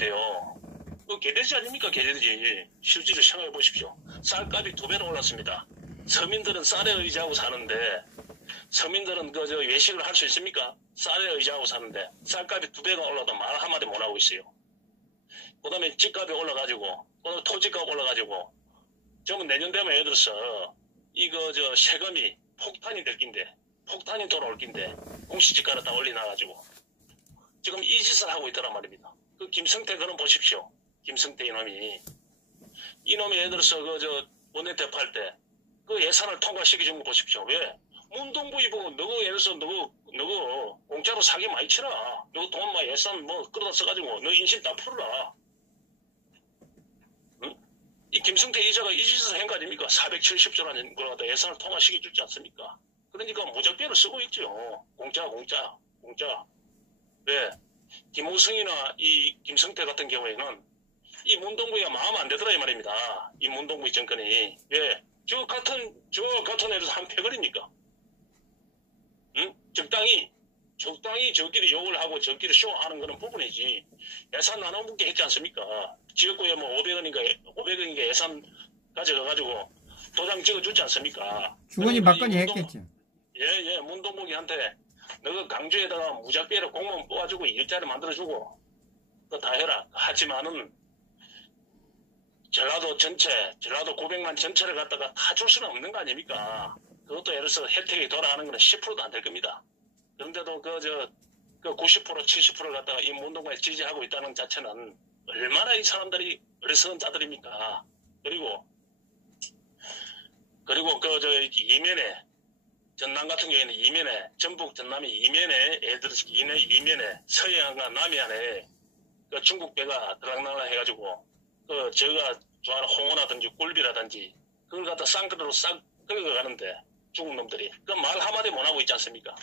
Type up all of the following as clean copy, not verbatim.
돼요. 그 개돼지 아닙니까? 개돼지. 실제로 생각해 보십시오. 쌀값이 2배로 올랐습니다. 서민들은 쌀에 의지하고 사는데 서민들은 외식을 할 수 있습니까? 쌀에 의지하고 사는데 쌀값이 2배가 올라도 말 한마디 못하고 있어요. 그 다음에 집값이 올라가지고 토지값 올라가지고 전부 내년 되면 예를 들어서 세금이 폭탄이 될 낀데 폭탄이 돌아올 낀데 공시지가를 다 올려놔가지고 지금 이 짓을 하고 있더란 말입니다. 그 김성태 그럼 보십시오. 김성태 이놈이 예를 들어서 원내 대표할 때 그 예산을 통과시켜준 거 보십시오. 왜? 문동부 이보고 너가 예를 들어서 너가 공짜로 사기 많이 치라. 너 돈 막 예산 끌어다 써가지고 너 인신 다 풀어라. 응? 이 김성태 이자가 이 짓을 한 거 아닙니까? 470조라는 걸 갖다 예산을 통과시켜주지 않습니까? 그러니까 무적배를 쓰고 있죠. 공짜. 왜? 김우성이나 이 김성태 같은 경우에는 이 문동부가 마음 안 되더라 이 말입니다. 이 문동부 정권이. 왜? 저 같은 애들 한 패거리입니까? 응? 적당히 저끼리 욕을 하고 저끼리 쇼하는 그런 부분이지. 예산 나눠먹게 했지 않습니까? 지역구에 500원인가 예산 가져가가지고 도장 찍어주지 않습니까? 주거니 받거니 했겠지. 예, 문동국이한테 너가 강주에다가 무작비로 공무원 뽑아주고 일자리 만들어주고 그거 다 해라. 하지만은 전라도 900만 전체를 갖다가 다 줄 수는 없는 거 아닙니까? 그것도 예를 들어서 혜택이 돌아가는 거는 10%도 안 될 겁니다. 그런데도 90% 70%를 갖다가 이 문동국에 지지하고 있다는 자체는 얼마나 이 사람들이 어리석은 자들입니까? 그리고 이면에 전남 같은 경우에는 전북 전남이 이면에 서해안과 남해안에 중국 배가 들락날락 해가지고 저가 좋아하는 홍어라든지 꿀비라든지 그걸 갖다 쌍끌이로 싹 긁어가는데 중국 놈들이 그 말 한마디 못하고 있지 않습니까?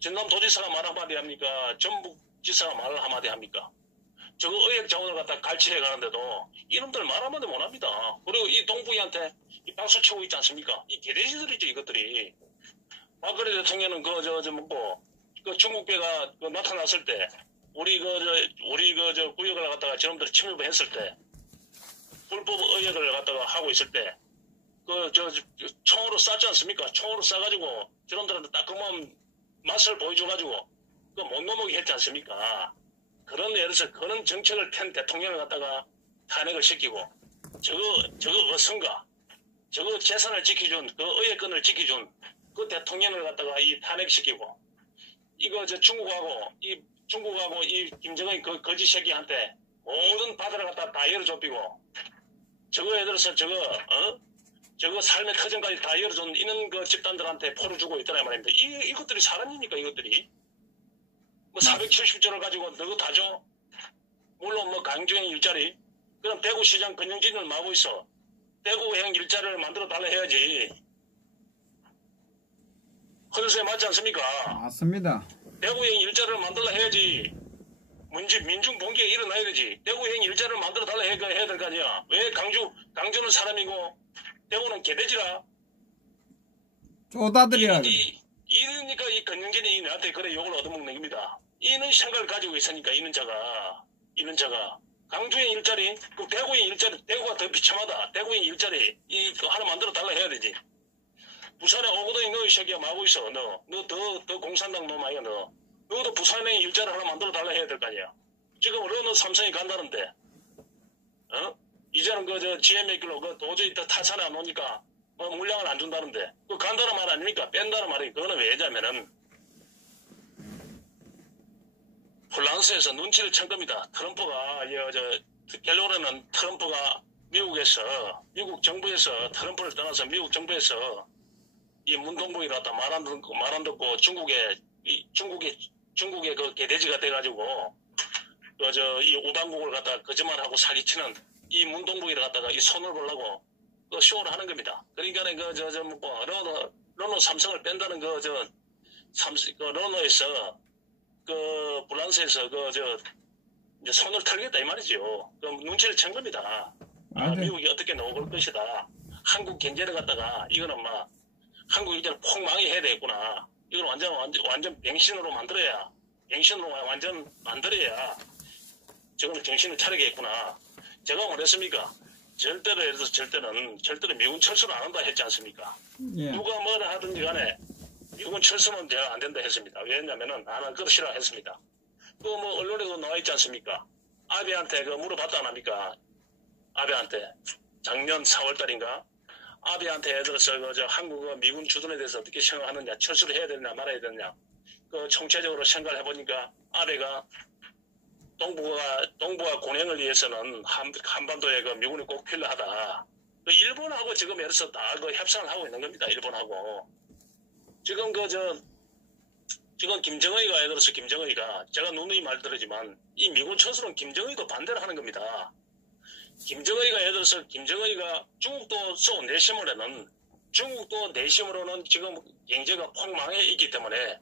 전남도지사가 말 한마디 합니까? 전북지사가 말 한마디 합니까? 저거 의학 자원을 갖다 갈취해 가는데도 이놈들 말 한마디 못합니다. 그리고 이 동북이한테 이 박수 치고 있지 않습니까? 이 개돼지들이죠 이것들이. 박근혜 대통령은 중국 배가 나타났을 때 우리 구역을 갖다가 저놈들이 침입을 했을 때 불법 의역을 갖다가 하고 있을 때 총으로 쐈지 않습니까? 총으로 쏴가지고 저놈들한테 따끔한 맛을 보여줘가지고 못 넘어게 했지 않습니까? 그런 예를 들어서 그런 정책을 편 대통령을 갖다가 탄핵을 시키고 저거 어선가 저거 재산을 지켜준 그 의회권을 지켜준 그 대통령을 갖다가 이 탄핵시키고 이거 중국하고 이 김정은 그 거지 새끼한테 모든 바다를 갖다 다 열어줬비고 저거 예를 들어서 저거 삶의 터전까지 다 열어준 이런 그 집단들한테 포를 주고 있더라 말입니다. 이것들이 사람입니까 이것들이? 470조를 가지고 너거 다 줘? 물론 강주행 일자리 그럼 대구시장 권영진을 마고 있어. 대구행 일자리를 만들어 달라 해야지. 허드소에 맞지 않습니까? 맞습니다. 대구행 일자리를 만들라 해야지. 민중 봉기가 일어나야 되지. 대구행 일자리를 만들어 달라 해야 될 거 아니야. 왜 강주는 사람이고 대구는 개돼지라? 쪼다들이야. 이러니까 이 권영진이 나한테 그래 욕을 얻어먹는 겁니다. 이는 생각을 가지고 있으니까 이는 자가 강주행 일자리 그럼 대구행 일자리 대구가 더 비참하다. 대구행 일자리 이거 하나 만들어 달라 해야 되지. 부산에 오거든 너 이 새끼야 마고 있어. 너 더 공산당 놈 아이가 너도 부산에 일자리 하나 만들어 달라 해야 될 거 아니야. 지금 너 삼성이 간다는데 이제는 GMA 길로 도저히 타산에 안 오니까 물량을 안 준다는데 간다는 말 아닙니까? 뺀다는 말이 그거는 왜냐면은 프랑스에서 눈치를 챈 겁니다. 트럼프가 결론에는 트럼프가 미국 정부에서 트럼프를 떠나서 미국 정부에서 이 문동국이라다 말 안 듣고 중국의 그 개돼지가 돼가지고 이 우방국을 갖다가 거짓말하고 사기치는 이 문동국이라 갖다가 이 손을 보려고 쇼를 하는 겁니다. 그러니까 르노 삼성을 뺀다는 르노에서 프랑스에서 이제 손을 털겠다 이 말이죠. 그럼 눈치를 챈 겁니다. 미국이 어떻게 나올 것이다. 한국 경제를 갖다가 이거는 한국 경제를 폭망해야 되겠구나. 이걸 완전 병신으로 완전 만들어야 지금 정신을 차리겠구나. 제가 뭐랬습니까? 절대로 예를 들어서 절대로 미군 철수를 안 한다 했지 않습니까? 예. 누가 뭐라 하든지 간에 미군 철수는 제가 안 된다 했습니다. 왜냐면은 나는 그거 싫어했습니다. 그 뭐 언론에도 나와 있지 않습니까? 아베한테 그 물어봤다 안 합니까? 아베한테 작년 4월달인가? 아베한테 예를 들어서 그 한국 미군 주둔에 대해서 어떻게 생각하느냐, 철수를 해야 되느냐 말아야 되느냐, 그 총체적으로 생각을 해보니까 아베가 동북아 공행을 위해서는 한반도에 그 미군이 꼭 필요하다. 그 일본하고 지금 예를 들어서 다 그 협상을 하고 있는 겁니다. 일본하고. 지금 지금 김정은이가 예를 들어서 김정은이가 제가 누누이 말드리지만 이 미군 철수는 김정은이도 반대를 하는 겁니다. 김정은이가 예를 들어서 김정은이가 중국도 쏘 내심으로는 중국도 내심으로는 지금 경제가 폭망해 있기 때문에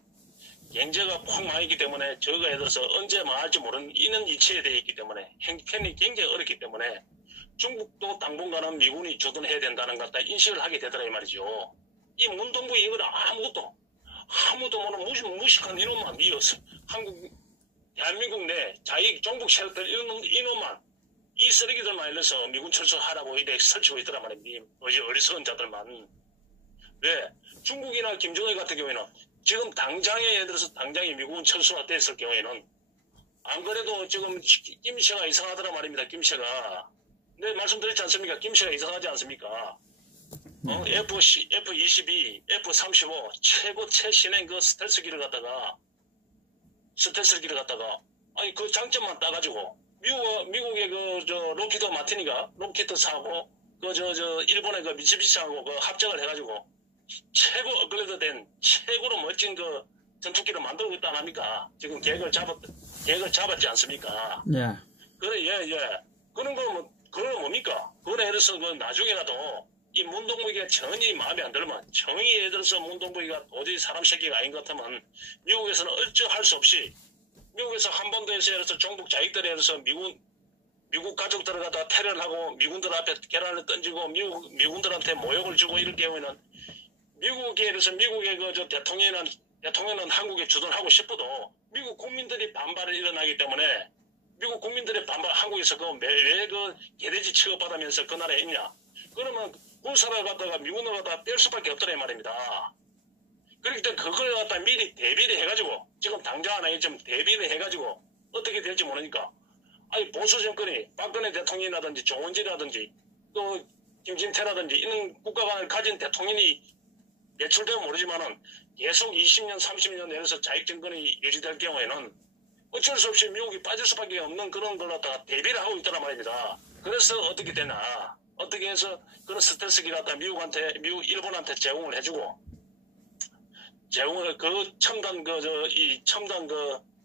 저가 예를 들어서 언제 망할지 모르는 이는 이치에 되어 있기 때문에 형편이 굉장히 어렵기 때문에 중국도 당분간은 미군이 주둔해야 된다는 것 같다 인식을 하게 되더라 이 말이죠. 이 문동부 이거는 아무도 모르는 무식한 이놈만 대한민국 내 자익 종북 세력들 이놈만 이 쓰레기들만 일러서 미군 철수하라고 이렇게 설치고 있더란 말입니다. 어리석은 자들만. 왜? 중국이나 김정일 같은 경우에는 지금 당장에 예를 들어서 당장에 미군 철수가 됐을 경우에는 안 그래도 지금 김씨가 이상하더란 말입니다. 김씨가. 네, 말씀드렸지 않습니까? 김씨가 이상하지 않습니까? F-22, F-35 최신의 그 스텔스기를 갖다가 아니 그 장점만 따가지고 미국의 로키드 마티니가 로키드 사고 일본의 그 미츠비시하고 그 합작을 해가지고 최고 업그레이드된 최고로 멋진 그 전투기를 만들고 있다 안 합니까? 지금 계획을 잡았지 않습니까? 예. 그래 예. 그건 뭡니까? 그거에 대해서 그 나중에라도 이 문동부기가 전혀 마음에 안 들면 정의 예를 들어서 문동부기가 도저히 사람 새끼가 아닌 것 같으면 미국에서는 어찌할 수 없이 미국에서 한반도에서 예를 들어서 종북 자익들에 대해서 미국 가족들을 갖다가 테러를 하고 미군들 앞에 계란을 던지고 미군들한테 모욕을 주고 이럴 경우에는 미국에 대해서 미국의 대통령은 한국에 주둔하고 싶어도 미국 국민들이 반발을 일어나기 때문에 미국 국민들의 반발 한국에서 왜 개돼지 취급받으면서 그 나라에 있냐? 그러면 군사를 갖다가 미군을 갖다가 뺄 수밖에 없더라 말입니다. 그렇기 때문에 그걸 갖다 미리 대비를 해가지고 지금 당장 하나 좀 대비를 해가지고 어떻게 될지 모르니까 아니 보수 정권이 박근혜 대통령이라든지 정원진이라든지 또 김진태라든지 이런 국가관을 가진 대통령이 배출되면 모르지만은 계속 20년 30년 내에서 자익정권이 유지될 경우에는 어쩔 수 없이 미국이 빠질 수밖에 없는 그런 걸 갖다가 대비를 하고 있다는 말입니다. 그래서 어떻게 되나 어떻게 해서 그런 스텔스기 갖다 일본한테 제공을 해주고 첨단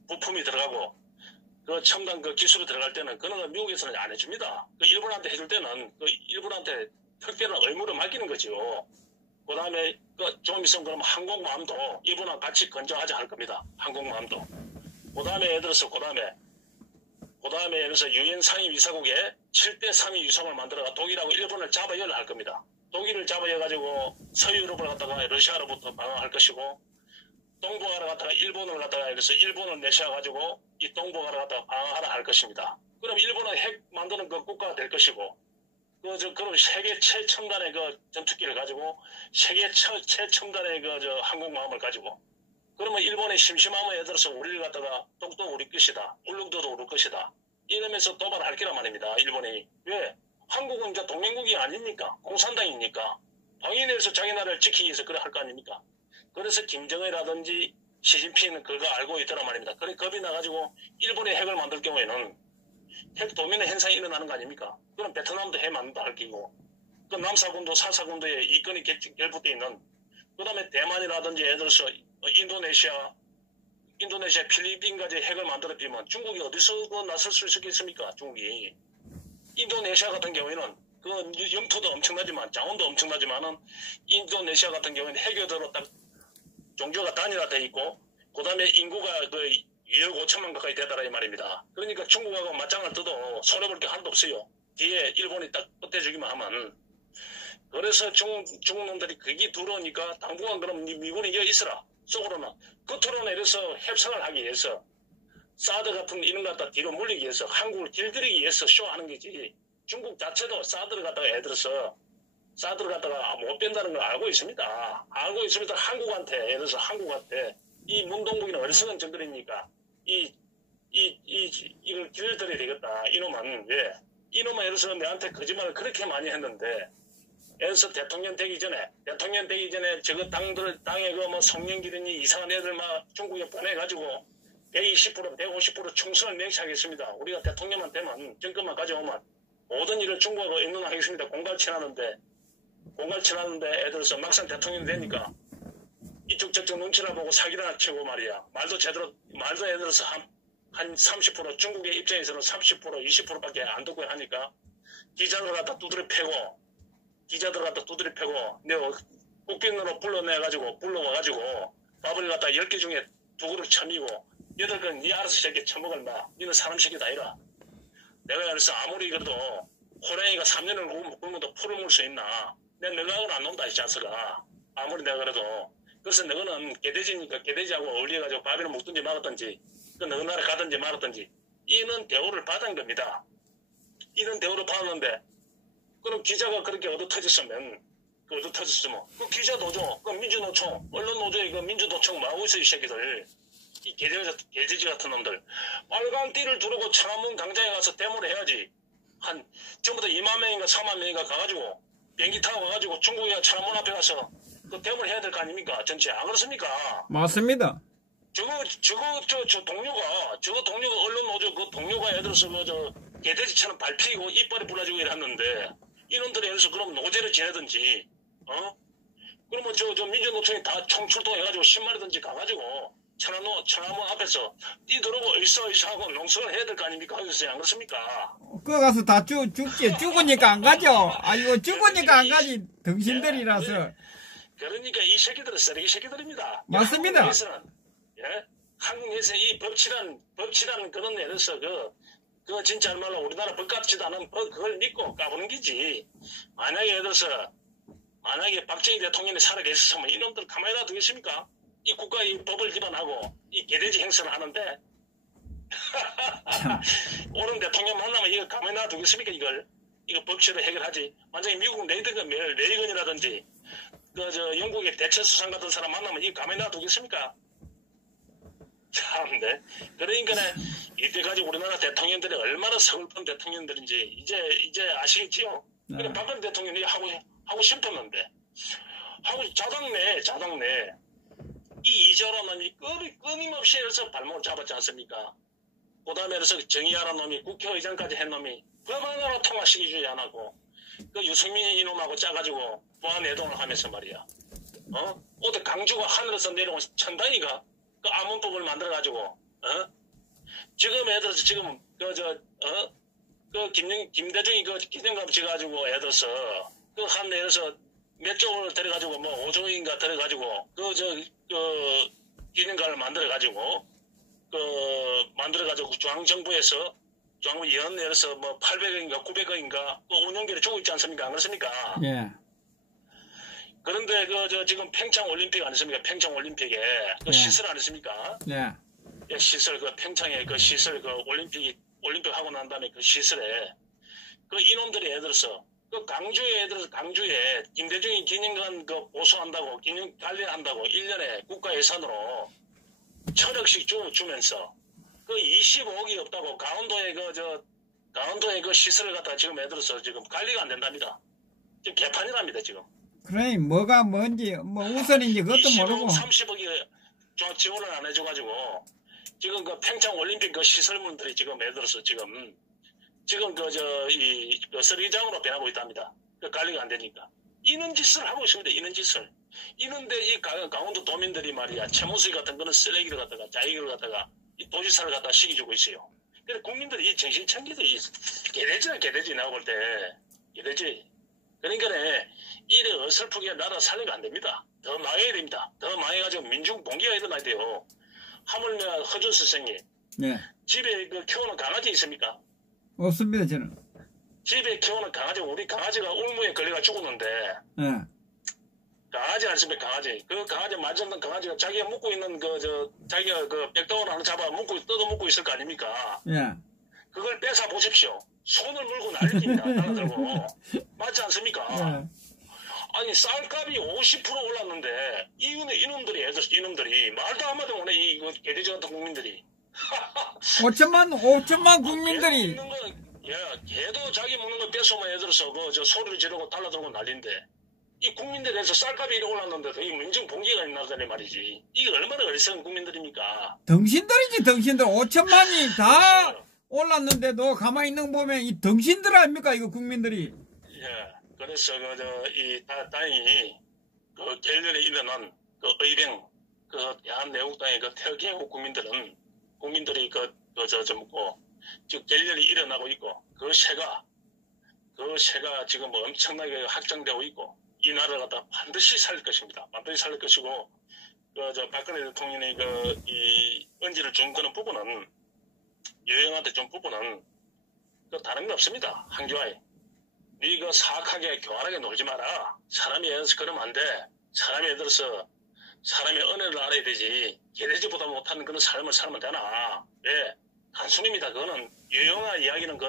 부품이 들어가고 그 첨단 기술이 들어갈 때는 그런 거 미국에서는 안 해줍니다. 일본한테 해줄 때는 일본한테 특별한 의무를 맡기는 거죠. 그 다음에 좀 있으면 그럼 항공모함도 일본하고 같이 건조하자 할 겁니다. 항공모함도. 그 다음에 예를 들어서 예를 들어서 유엔 상임이사국에 7대 3위 유상을 만들어가 독일하고 일본을 잡아여를 할 겁니다. 독일을 잡아여가지고 서유럽을 갖다가 러시아로부터 방어할 것이고 동북아를 갖다가 일본을 갖다가 그래서 일본을 내셔가지고 이 동북아를 갖다가 방어하라 할 것입니다. 그럼 일본은 핵 만드는 그 국가가 될 것이고 그럼 세계 최첨단의 전투기를 가지고 세계 최첨단의 항공모함을 가지고 그러면 일본의 심심함에 예를 들어서 우리를 갖다가 똑똑 우리 것이다. 울릉도도 우리 것이다. 이러면서 도발할 기란 말입니다. 일본이. 왜? 한국은 이제 동맹국이 아닙니까? 공산당이니까. 당연히해서 자기 나라를 지키기 위해서 그래 할 거 아닙니까? 그래서 김정은이라든지 시진핑은 그거 알고 있더란 말입니다. 그래 겁이 나가지고 일본의 핵을 만들 경우에는 핵 도민의 현상이 일어나는 거 아닙니까? 그럼 베트남도 핵 만든다 할 끼고 그 남사군도 사사군도에 이권이 결부되어 있는 그 다음에 대만이라든지 예를 들어서 인도네시아, 필리핀까지 핵을 만들어 비면 중국이 어디서 나설 수 있겠습니까? 중국이. 인도네시아 같은 경우에는 영토도 엄청나지만 자원도 엄청나지만은 인도네시아 같은 경우에는 해교도로 딱 종교가 단일화되어 있고 그 다음에 인구가 2억 5천만 가까이 되더라 이 말입니다. 그러니까 중국하고 맞짱을 떠도 손해볼 게 하나도 없어요. 뒤에 일본이 딱 끝내주기만 하면. 그래서 중국 놈들이 거기 들어오니까 당분간 그럼 미군이 여기 있어라. 속으로는. 겉으로 내려서 협상을 하기 위해서 사드 같은 이런 것 갖다 뒤로 물리기 위해서 한국을 길들이기 위해서 쇼하는 거지. 중국 자체도 사드를 갖다가 애들어서 사드를 갖다가 못 뺀다는 걸 알고 있습니다. 알고 있으면서 한국한테 예를 들어서 한국한테 이 문동국이는 어리석은 정글이니까 이걸 길들여야 되겠다. 이놈은 왜? 이놈은 예를 들어서 내한테 거짓말을 그렇게 많이 했는데 예를 들어서 대통령 되기 전에 저거 땅에 그 뭐 성년기든지 이상한 애들 막 중국에 보내가지고 120% 150% 총선을 맹세하겠습니다. 우리가 대통령만 되면 정권만 가져오면 모든 일을 중국하고 인론하겠습니다. 공갈치나는데 애들서 막상 대통령 되니까 이쪽 저쪽 눈치나 보고 사기나 치고 말이야. 말도 예를 들어서 한 30% 중국의 입장에서는 30% 20%밖에 안 듣고 하니까 기자들 갖다 두드려 패고 내가 국빈으로 불러와가지고 밥을 갖다 10개 중에 2그릇 처미고 8건 니 알아서 저렇게 처먹을 마. 니는 사람 새끼다 아니라. 내가 그래서 아무리 그래도 호랑이가 3년을 굶어도 풀을 물 수 있나. 내가 너가는 안 논다 이 자스가. 아무리 내가 그래도. 그래서 너는 개돼지니까 개돼지하고 어울려가지고 밥이나 먹든지 말았든지 그 너희 나라 가든지 말았든지 이는 대우를 받은 겁니다. 이런 대우를 받았는데 그럼 기자가 그렇게 얻어터졌으면 그 기자 노조, 그 민주노총, 언론노조의 그 민주노총 뭐하고 있어 이 새끼들. 이 개돼지 같은 놈들. 빨간 띠를 두르고 천안문 광장에 가서 데모를 해야지. 전부 다 2만 명인가 4만 명인가 가가지고 비행기 타고 가가지고 중국에 천안문 앞에 가서 그 데모를 해야 될 거 아닙니까? 전체. 안 그렇습니까? 맞습니다. 저 동료가 언론노조 그 동료가 예를 들어서 개돼지처럼 밟히고 이빨이 부러지고 이랬는데 이놈들이 예를 들어서 그럼 노제를 지내든지 그러면 저 민주노총이 다 총출동해가지고 10마리든지 가가지고 천안문 앞에서 뛰들어오고 일사하고 농성을 해야 될 거 아닙니까? 하겠어요? 안 그렇습니까? 그거 가서 다 죽지. 죽으니까 안 가죠. 아이고, 죽으니까 안 가지. 등신들이라서. 그러니까 이 새끼들은 쓰레기 새끼들입니다. 맞습니다. 한국에서 이 법치라는 그런 예를 들어서 그 진짜 말로 우리나라 법 같지도 않은 그걸 믿고 까부는 기지. 만약에 박정희 대통령이 살아계셨으면 이놈들 가만히 놔두겠습니까? 이 국가의 법을 기반하고 이 개돼지 행사를 하는데 오는 대통령 만나면 이거 가만히 놔두겠습니까? 이거 법치로 해결하지. 만약에 미국 레이건이라든지 영국의 대처수상 같은 사람 만나면 이거 가만히 놔두겠습니까? 참네. 그러니까 이때까지 우리나라 대통령들이 얼마나 서글픈 대통령들인지 이제 아시겠지요? 그래 박근혜 대통령이 하고 싶었는데 자당내 이 이재호라는 놈이 끊임없이 해서 발목을 잡았지 않습니까? 그 다음에 그래서 정의하라는 놈이 국회의장까지 한 놈이 법 하나로 통과시키지 안 하고 그 유승민 이놈하고 짜가지고 보안내동을 하면서 말이야. 어디 강주가 하늘에서 내려온 천당이가 그 암문법을 만들어가지고 지금 애들 지금 김대중이 그 기념감 지어가지고 애들서 그 한 애들서 몇 조를 들어가지고 뭐 5조인가 들어가지고 기념관을 만들어가지고 중앙정부에서 중앙부 연내에서 뭐 800억인가 900억인가 운영비를 주고 있지 않습니까? 안 그렇습니까? 예. 그런데 지금 평창 올림픽 아니십니까? 평창 올림픽에 그 시설 아니십니까? 예. 예, 시설 평창에 그 시설 올림픽 하고 난 다음에 그 시설에 이놈들이 예를 들어서 강주에 김대중이 기념관 보수한다고 기념 관리한다고 1년에 국가 예산으로 1,000억씩 주면서 25억이 없다고 강원도에 그 시설을 갖다가 지금 예를 들어서 지금 관리가 안 된답니다. 지금 개판이랍니다 지금. 그래 뭐가 뭔지 뭐 우선인지 그것도 20억, 모르고 30억이 지원을 안 해줘가지고 지금 평창 올림픽 시설물들이 지금 예를 들어서 지금 쓰레기장으로 변하고 있답니다. 관리가 안 되니까. 이런 짓을 하고 있습니다. 이런 짓을. 이런데 이 강원도 도민들이 말이야 채무수리 같은 거는 쓰레기를 갖다가 자기를 갖다가 이 도지사를 갖다가 시켜주고 있어요. 그래서 국민들이 이 정신차리들이 개돼지 내가 볼 때 개돼지. 그러니까 이래 어설프게 나라 살리면 안 됩니다. 더 망해야 됩니다. 더 망해가지고 민중 봉기가 일어나야 돼요. 하물며 허준 선생님. 네. 집에 키우는 강아지 있습니까? 없습니다 저는. 집에 키우는 강아지 우리 강아지가 울무에 걸려가 죽었는데 예. 강아지 않습니까, 강아지. 그 강아지 맞았는 강아지가 자기가 묶고 있는 자기가 백다운 하나 잡아 뜯어 묶고 있을 거 아닙니까? 예. 그걸 뺏어 보십시오. 손을 물고 난립니다. 달아들고. 맞지 않습니까? 예. 아니, 쌀값이 50% 올랐는데, 이놈들이, 말도 한마디 못해, 개돼지 같은 국민들이. 5천만 국민들이. 개도 자기 먹는 거 뺏어오면 애들 들어서 소리를 지르고 달라들고 난린데, 이 국민들에서 쌀값이 이렇게 올랐는데도 이 민중 봉기가 있나더니 말이지. 이게 얼마나 어리석은 국민들입니까? 덩신들이지, 덩신들. 5천만이 다 올랐는데도 가만히 있는 거 보면 이 덩신들 아닙니까, 이거 국민들이. 예. 그래서, 다행히, 갤련에 일어난, 의병, 대한내국당의 태극기 국민들이 지금 갤련이 일어나고 있고, 그 새가 지금 엄청나게 확장되고 있고, 이 나라를 갖다 반드시 살릴 것입니다. 반드시 살릴 것이고, 박근혜 대통령이 이 언지를 준 그런 부분은, 여행한테 준 부분은, 다른 게 없습니다. 한교아에. 네가 사악하게 교활하게 놀지 마라. 사람이 애들서 그러면 안 돼. 사람이 애들서 사람의 은혜를 알아야 되지. 개돼지보다 못하는 그런 삶을 살면 되나. 왜? 단순입니다. 그거는 유용한 이야기는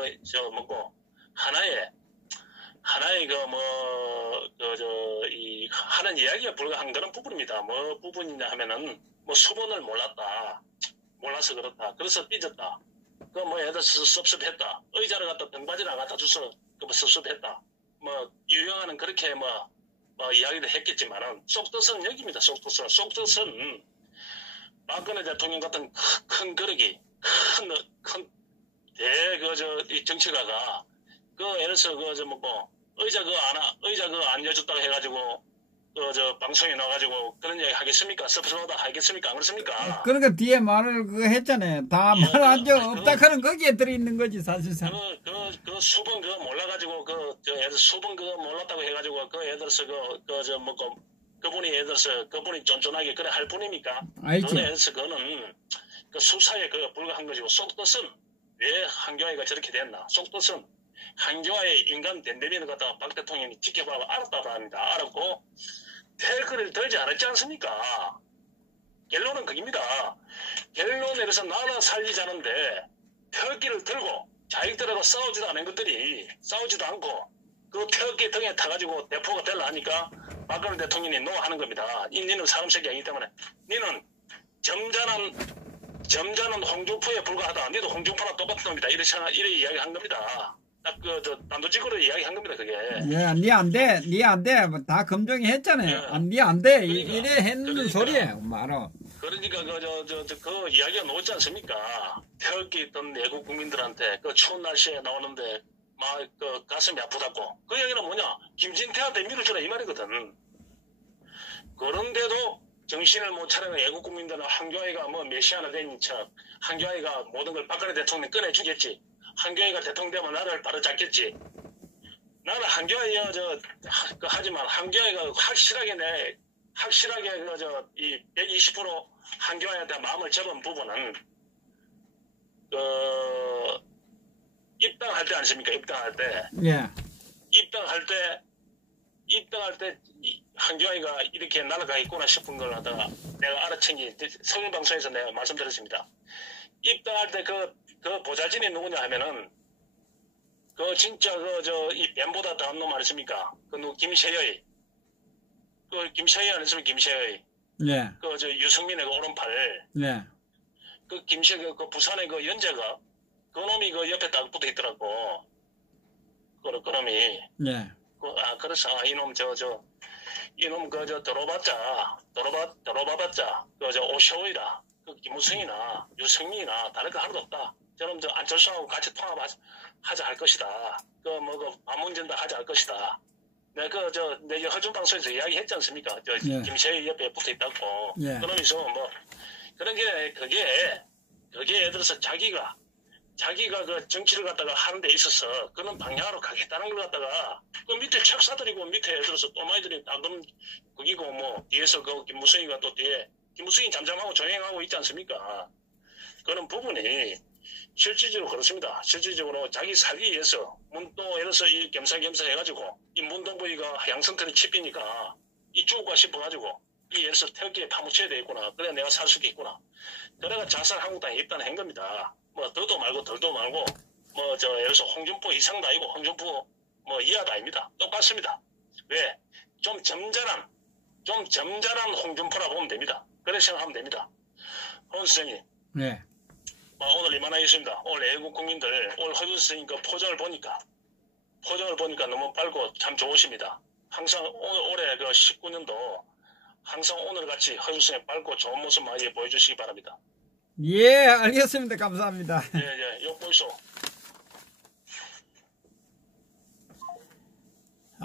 하나의 하는 이야기가 불과한 그런 부분입니다. 뭐 부분이냐 하면은 수본을 몰라서 그렇다. 그래서 삐졌다. 애들 섭섭했다. 의자를 갖다 등받이를 안 갖다 줘서 섭섭했다. 유형하는 그렇게 이야기를 했겠지만은, 속뜻은 여기입니다. 속뜻은, 박근혜 대통령 같은 큰 그릇이, 이 정치가가, 예를 들어서, 의자 안 여줬다고 해가지고, 방송에 나와가지고, 그런 이야기 하겠습니까? 섭섭하다 하겠습니까? 안 그렇습니까? 그러니까 뒤에 말을 했잖아요. 다 말한 적 없다. 그런 거기에 들어있는 거지, 사실상. 수분 몰라가지고, 수분 몰랐다고 해가지고, 애들서 그분이 쫀쫀하게 그래 할 뿐입니까? 알지. 그거는, 수사에 불과한 것이고, 속뜻은, 왜 한교아이가 저렇게 됐나? 속뜻은, 한교아의 인간 댄데미를 갖다가 박 대통령이 지켜봐고 알았다고 합니다. 알았고, 태극기를 들지 않았지 않습니까? 결론은 그겁니다. 결론에서 나라 살리자는데, 태극기를 들고, 자기들하고 싸우지도 않은 것들이, 싸우지도 않고, 그 태극기 등에 타가지고 대포가 되려 하니까, 박근혜 대통령이 노 하는 겁니다. 니는 사람 새끼 아니기 때문에, 니는 점잖은 홍준표에 불과하다. 니도 홍준표랑 똑같은 놈이다. 이래 이야기한 겁니다. 딱 단도직으로 이야기한 겁니다, 그게. 예, 니 안 돼. 다 검증이 했잖아요. 니 안 돼. 이래 했는 소리예요, 말어. 그러니까, 그 이야기가 나오지 않습니까? 태극기 있던 내국 국민들한테, 추운 날씨에 나오는데, 가슴이 아프다고. 그 얘기는 뭐냐? 김진태한테 밀어주라, 이 말이거든. 그런데도 정신을 못 차리는 애국 국민들은 한교아이가 메시아나 된 척, 한교아이가 모든 걸 박근혜 대통령 꺼내주겠지. 한교아이가 대통령 되면 나라를 바로잡겠지. 나는 한교아이야, 하지만 한교아이가 확실하게 이 120% 한교아이한테 마음을 접은 부분은, 입당할 때 아니십니까? 입당할 때. 예. 입당할 때, 한교아이가 이렇게 날아가 있구나 싶은 걸 하다가 내가 알아챈 게 서울방송에서 내가 말씀드렸습니다. 입당할 때 그 보좌진이 누구냐 하면은, 진짜 이 뱀보다 더한 놈 아니십니까? 김세여이. 김세여이 아니었으면 김세여이. 예. 유승민의 오른팔. 예. 부산의 연재가, 놈이 옆에 딱 붙어 있더라고. 그놈이. 예. 그래서, 이놈 들어봐봤자, 오쇼이라, 김우승이나, 유승민이나, 다를 거 하나도 없다. 저놈 안철수하고 같이 통합하자 할 것이다. 반문전다 하자 할 것이다. 내가 내 허준방송에서 이야기했지 않습니까? 예. 김세희 옆에 붙어 있다고. 예. 그놈이 있으면 그런 게, 그게 예를 들어서 자기가 정치를 갖다가 하는 데 있어서 그런 방향으로 가겠다는 걸 갖다가 밑에 책사들이고 밑에 예를 들어서 또마이들이 그기고 뒤에서 김무성이가 또 뒤에 김무성이 잠잠하고 조용하고 있지 않습니까? 그런 부분이 실질적으로 그렇습니다. 실질적으로 자기 살기 위해서 또 예를 들어서 이 겸사겸사 해가지고 이 문동부위가 양성태를 치피니까 이 죽을까 싶어가지고 이 예를 들어서 태극기에 파묻혀야 되겠구나. 그래 내가 살 수 있겠구나. 그래가 자살한국당에 입단한 겁니다. 뭐 더도 말고 덜도 말고 뭐 저 예를 들어서 홍준표 이상도 아니고 홍준표 뭐 이하도 아닙니다. 똑같습니다. 왜? 좀 점잖은 홍준표라 보면 됩니다. 그렇게 생각하면 됩니다. 헌 선생님. 네. 오늘 이만하겠습니다. 오늘 애국 국민들 오늘 허준 선생님 그 포장을 보니까 너무 밝고 참 좋으십니다. 항상 올해 그 19년도 항상 오늘같이 허준 선생님 밝고 좋은 모습 많이 보여주시기 바랍니다. 예, 알겠습니다. 감사합니다. 예, 요 보이소.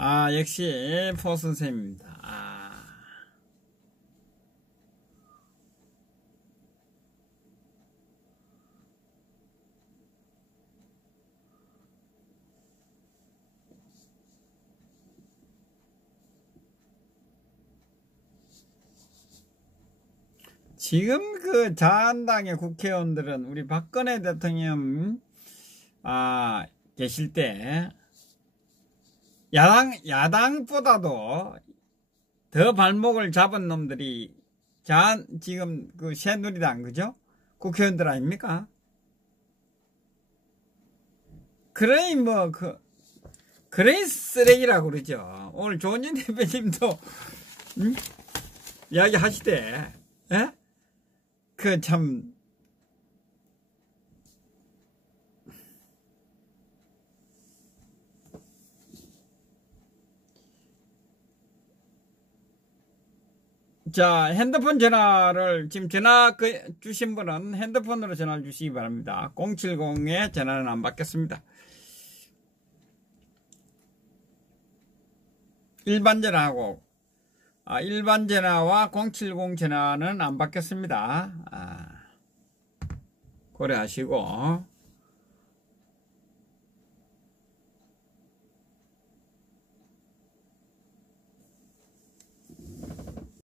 아, 역시 포 선생님입니다. 지금 그 자한당의 국회의원들은 우리 박근혜 대통령 계실 때 야당보다도 더 발목을 잡은 놈들이 지금 그 새누리당 그죠? 국회의원들 아닙니까? 그러니 그러니 쓰레기라고 그러죠. 오늘 조은진 대표님도 이야기 하시대. 예? 자, 핸드폰 전화를 지금 전화 주신 분은 핸드폰으로 전화를 주시기 바랍니다. 070에 전화는 안 받겠습니다. 일반 전화하고 일반 전화와 070 전화는 안 받겠습니다. 고려하시고